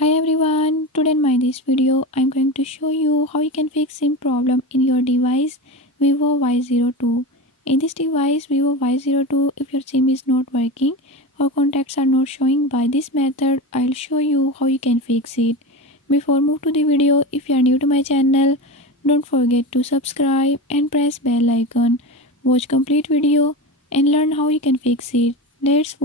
Hi everyone, today in my this video I'm going to show you how you can fix SIM problem in your device Vivo Y02. In this device Vivo Y02, if your SIM is not working or contacts are not showing by this method, I'll show you how you can fix it. Before move to the video, if you are new to my channel, don't forget to subscribe and press bell icon. Watch complete video and learn how you can fix it. Let's